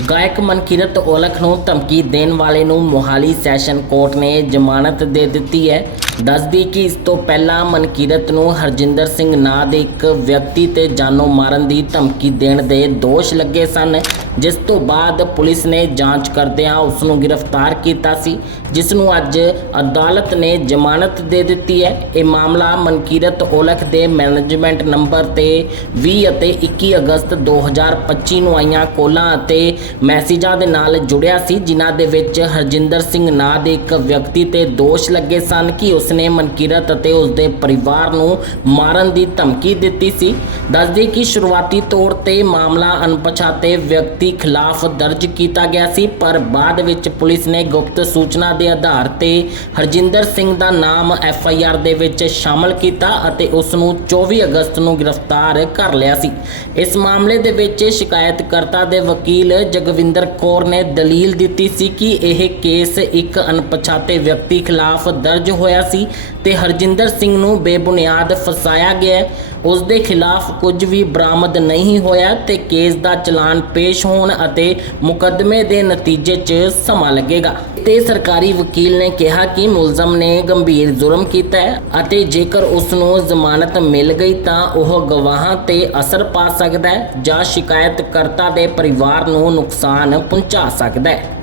ਗਾਇਕ ਮਨਕੀਰਤ ਔਲਖ ਨੂੰ ਧਮਕੀ ਦੇਣ ਵਾਲੇ ਨੂੰ ਮੋਹਾਲੀ ਸੈਸ਼ਨ ਕੋਰਟ ਨੇ ਜ਼ਮਾਨਤ ਦੇ ਦਿੱਤੀ ਹੈ। ਦੱਸਦੀ ਕਿ ਇਸ ਤੋਂ ਪਹਿਲਾਂ ਮਨਕੀਰਤ ਨੂੰ ਹਰਜਿੰਦਰ ਸਿੰਘ ਨਾਂ ਦੇ ਇੱਕ ਵਿਅਕਤੀ ਤੇ ਜਾਨੋਂ ਮਾਰਨ ਦੀ ਧਮਕੀ ਦੇਣ ਦੇ ਦੋਸ਼ ਲੱਗੇ ਸਨ, ਜਿਸ ਤੋਂ ਬਾਅਦ ਪੁਲਿਸ ਨੇ ਜਾਂਚ ਕਰਦਿਆਂ ਉਸ ਨੂੰ ਗ੍ਰਿਫਤਾਰ ਕੀਤਾ ਸੀ, ਜਿਸ ਨੂੰ ਅੱਜ ਅਦਾਲਤ ਨੇ ਜ਼ਮਾਨਤ ਦੇ ਦਿੱਤੀ ਹੈ। ਇਹ ਮਾਮਲਾ ਮਨਕੀਰਤ ਔਲਖ ਦੇ ਮੈਨੇਜਮੈਂਟ ਨੰਬਰ ਤੇ 20 ਅਤੇ 21 ਅਗਸਤ 2025 ਨੂੰ ਆਈਆਂ ਕੋਲਾਂ ਅਤੇ ਮੈਸੇਜਾਂ ਦੇ ਨਾਲ ਜੁੜਿਆ ਸੀ, ਜਿਨ੍ਹਾਂ ਦੇ ਵਿੱਚ ਹਰਜਿੰਦਰ ਸਿੰਘ ਨਾਂ ਦੇ ਇੱਕ ਵਿਅਕਤੀ ਤੇ ਦੋਸ਼ ਲੱਗੇ ਸਨ ਕਿ ਉਸ ਉਸਨੇ ਮਨਕੀਰਤ ਅਤੇ ਉਸਦੇ ਪਰਿਵਾਰ ਨੂੰ ਮਾਰਨ ਦੀ ਧਮਕੀ ਦਿੱਤੀ ਸੀ। ਦੱਸਦੇ ਕਿ ਸ਼ੁਰੂਆਤੀ ਤੌਰ ਤੇ ਮਾਮਲਾ ਅਣਪਛਾਤੇ ਵਿਅਕਤੀ ਖਿਲਾਫ ਦਰਜ ਕੀਤਾ ਗਿਆ ਸੀ, ਪਰ ਬਾਅਦ ਵਿੱਚ ਪੁਲਿਸ ਨੇ ਗੁਪਤ ਸੂਚਨਾ ਦੇ ਆਧਾਰ ਤੇ ਹਰਜਿੰਦਰ ਸਿੰਘ ਦਾ ਨਾਮ ਐਫ ਆਈ ਆਰ ਦੇ ਵਿੱਚ ਸ਼ਾਮਲ ਕੀਤਾ ਅਤੇ ਉਸ ਨੂੰ 24 ਅਗਸਤ ਨੂੰ ਗ੍ਰਿਫਤਾਰ ਕਰ ਲਿਆ ਸੀ। ਇਸ ਮਾਮਲੇ ਦੇ ਵਿੱਚ ਸ਼ਿਕਾਇਤਕਰਤਾ ਦੇ ਵਕੀਲ ਜਗਵਿੰਦਰ ਕੌਰ ਨੇ ਦਲੀਲ ਦਿੱਤੀ ਸੀ ਕਿ ਇਹ ਕੇਸ ਇੱਕ ਅਣਪਛਾਤੇ ਵਿਅਕਤੀ ਖਿਲਾਫ ਦਰਜ ਹੋਇਆ ਸੀ ਤੇ ਹਰਜਿੰਦਰ ਸਿੰਘ ਨੂੰ ਬੇਬੁਨਿਆਦ ਫਸਾਇਆ ਗਿਆ। ਉਸ ਦੇ ਖਿਲਾਫ ਕੁਝ ਵੀ ਬਰਾਮਦ ਨਹੀਂ ਹੋਇਆ ਤੇ ਕੇਸ ਦਾ ਚਲਾਨ ਪੇਸ਼ ਹੋਣ ਅਤੇ ਮੁਕੱਦਮੇ ਦੇ ਨਤੀਜੇ 'ਚ ਸਮਾਂ ਲੱਗੇਗਾ। ਤੇ ਸਰਕਾਰੀ ਵਕੀਲ ਨੇ ਕਿਹਾ ਕਿ ਮੁਲਜ਼ਮ ਨੇ ਗੰਭੀਰ ਜੁਰਮ ਕੀਤਾ ਹੈ ਅਤੇ ਜੇਕਰ ਉਸ ਨੂੰ ਜ਼ਮਾਨਤ ਮਿਲ ਗਈ ਤਾਂ ਉਹ ਗਵਾਹਾਂ ਤੇ ਅਸਰ ਪਾ ਸਕਦਾ ਹੈ ਜਾਂ ਸ਼ਿਕਾਇਤਕਰਤਾ ਦੇ ਪਰਿਵਾਰ ਨੂੰ ਨੁਕਸਾਨ ਪਹੁੰਚਾ ਸਕਦਾ ਹੈ।